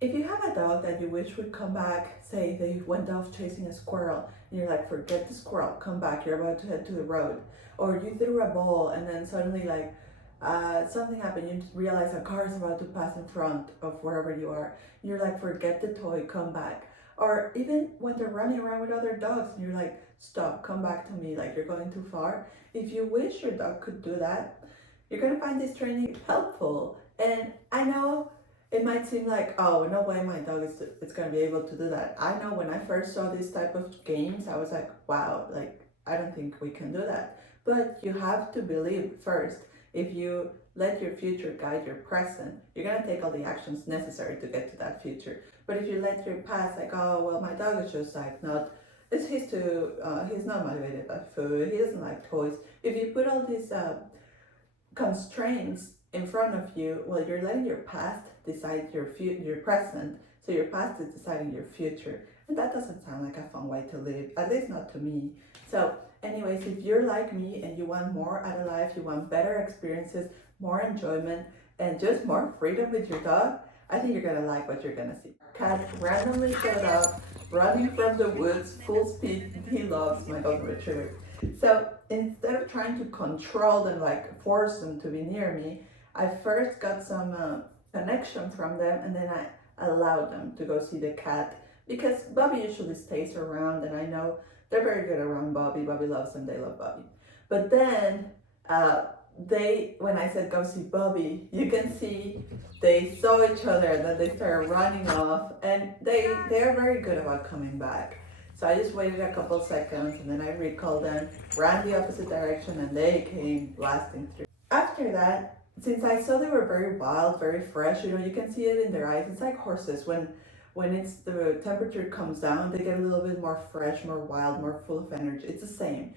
If you have a dog that you wish would come back, say they went off chasing a squirrel, and you're like, forget the squirrel, come back, you're about to head to the road. Or you threw a ball and then suddenly something happened, you realize a car is about to pass in front of wherever you are. You're like, forget the toy, come back. Or even when they're running around with other dogs and you're like, stop, come back to me, like you're going too far. If you wish your dog could do that, you're gonna find this training helpful. And I know it might seem like, oh, no way my dog is going to be able to do that. I know when I first saw this type of games, I was like, wow, like, I don't think we can do that. But you have to believe first. If you let your future guide your present, you're going to take all the actions necessary to get to that future. But if you let your past, like, oh, well, my dog is just like not, he's not motivated by food, he doesn't like toys. If you put all these constraints in front of you, well, you're letting your past decide your present, so your past is deciding your future, and that doesn't sound like a fun way to live, at least not to me. So anyways, if you're like me and you want more out of life, you want better experiences, more enjoyment, and just more freedom with your dog, I think you're gonna like what you're gonna see. Cat randomly showed up running from the woods full speed. He loves my golden retriever. So instead of trying to control them, like force them to be near me, I first got some connection from them, and then I allowed them to go see the cat, because Bobby usually stays around, and I know they're very good around Bobby. Bobby loves them, they love Bobby. But then when I said go see Bobby, you can see they saw each other and then they started running off, and they're very good about coming back. So I just waited a couple seconds and then I recalled them, ran the opposite direction, and they came blasting through. After that, since I saw they were very wild, very fresh, you can see it in their eyes. It's like horses. When it's the temperature comes down, they get a little bit more fresh, more wild, more full of energy. It's the same.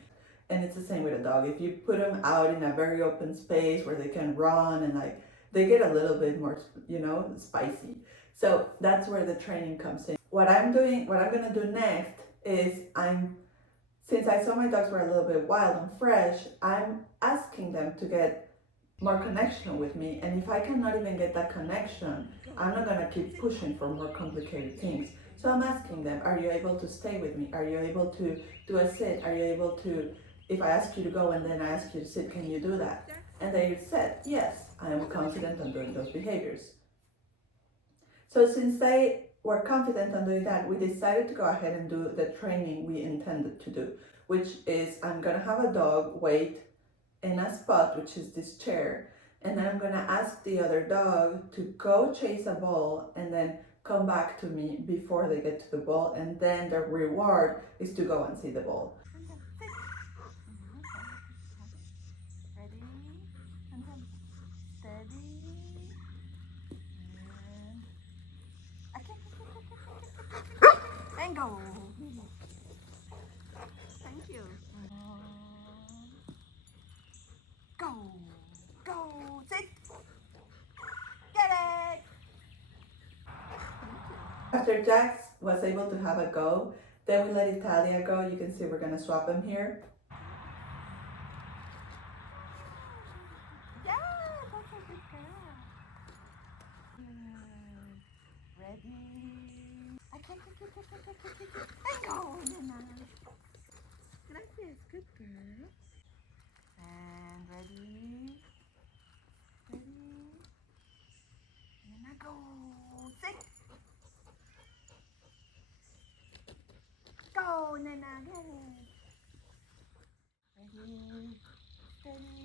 And it's the same with a dog. If you put them out in a very open space where they can run and they get a little bit more, spicy. So that's where the training comes in. What I'm gonna do next is since I saw my dogs were a little bit wild and fresh, I'm asking them to get more connection with me. And if I cannot even get that connection, I'm not gonna keep pushing for more complicated things. So I'm asking them, are you able to stay with me? Are you able to do a sit? Are you able to, if I ask you to go and then I ask you to sit, can you do that? And they said, yes, I am confident on doing those behaviors. So since they were confident on doing that, we decided to go ahead and do the training we intended to do, which is I'm gonna have a dog wait in a spot, which is this chair, and then I'm gonna ask the other dog to go chase a ball and then come back to me before they get to the ball, and then the reward is to go and see the ball. Ready? And then steady. And go. Thank you. Go. Go. Sit. Get it. After Jax was able to have a go, then we let Italia go. You can see we're gonna swap him here. Yeah, that's a good girl. Ready? And go, Nana. Gracias, good girl. And ready? Ready? Nana, go. Sit. Go, Nana, get it. Ready? Steady.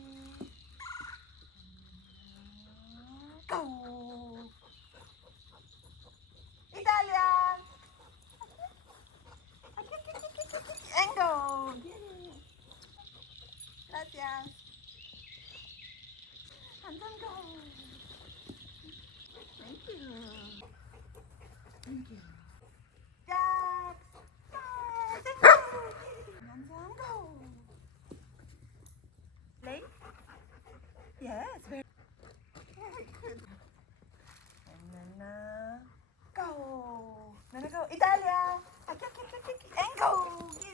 Go. Italia. And go. Get it. Gracias. And then go. Thank you. Thank you. Jax. Jax. And go. And then go. Play? Yes. Very good. And then go. Then go. Italia. And go. Get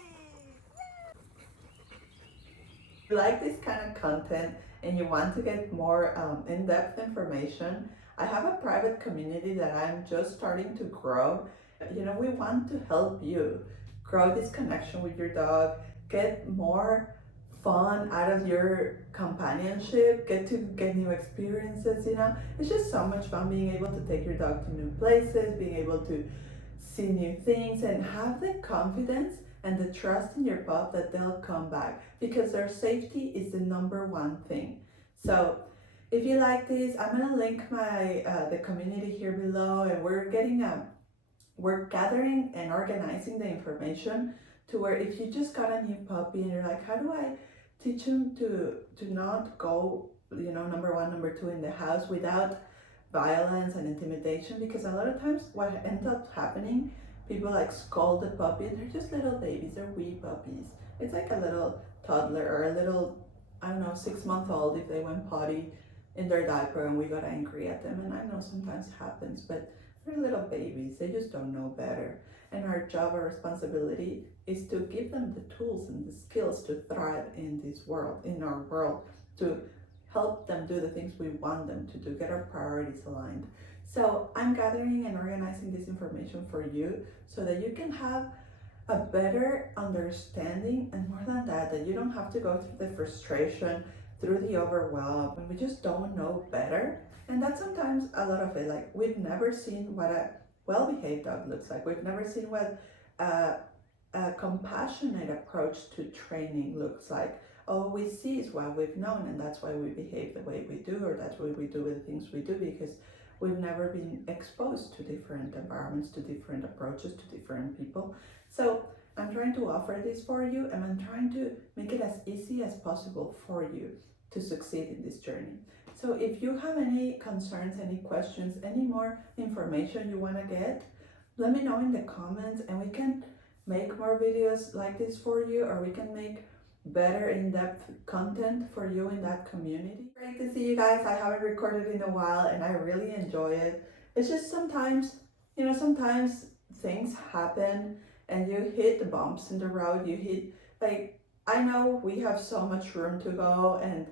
it. you like this kind of content and you want to get more in-depth information, I have a private community that I'm just starting to grow. You know, we want to help you grow this connection with your dog, get more fun out of your companionship, get to get new experiences, you know. It's just so much fun being able to take your dog to new places, being able to see new things and have the confidence and the trust in your pup that they'll come back, because their safety is the number one thing. So if you like this, I'm gonna link my the community here below, and we're gathering and organizing the information to where if you just got a new puppy and you're like, how do I teach him to not go, you know, number one, number two in the house without violence and intimidation? Because a lot of times what ends up happening, people like scold the puppy and they're just little babies, they're wee puppies. It's like a little toddler or a little, I don't know, 6 month old if they went potty in their diaper and we got angry at them. And I know sometimes happens, but they're little babies, they just don't know better. And our job, our responsibility is to give them the tools and the skills to thrive in this world, in our world, to help them do the things we want them to do, get our priorities aligned. So I'm gathering and organizing this information for you so that you can have a better understanding, and more than that, that you don't have to go through the frustration, through the overwhelm, when we just don't know better. And that's sometimes a lot of it. Like, we've never seen what a well-behaved dog looks like. We've never seen what a compassionate approach to training looks like. All we see is what we've known, and that's why we behave the way we do, or that's why we do the things we do, because we've never been exposed to different environments, to different approaches, to different people. So I'm trying to offer this for you, and I'm trying to make it as easy as possible for you to succeed in this journey. So if you have any concerns, any questions, any more information you want to get, let me know in the comments, and we can make more videos like this for you, or we can make better in-depth content for you in that community. Great to see you guys. I haven't recorded in a while and I really enjoy it. It's just sometimes, you know, sometimes things happen and you hit the bumps in the road. You hit, like, I know we have so much room to go, and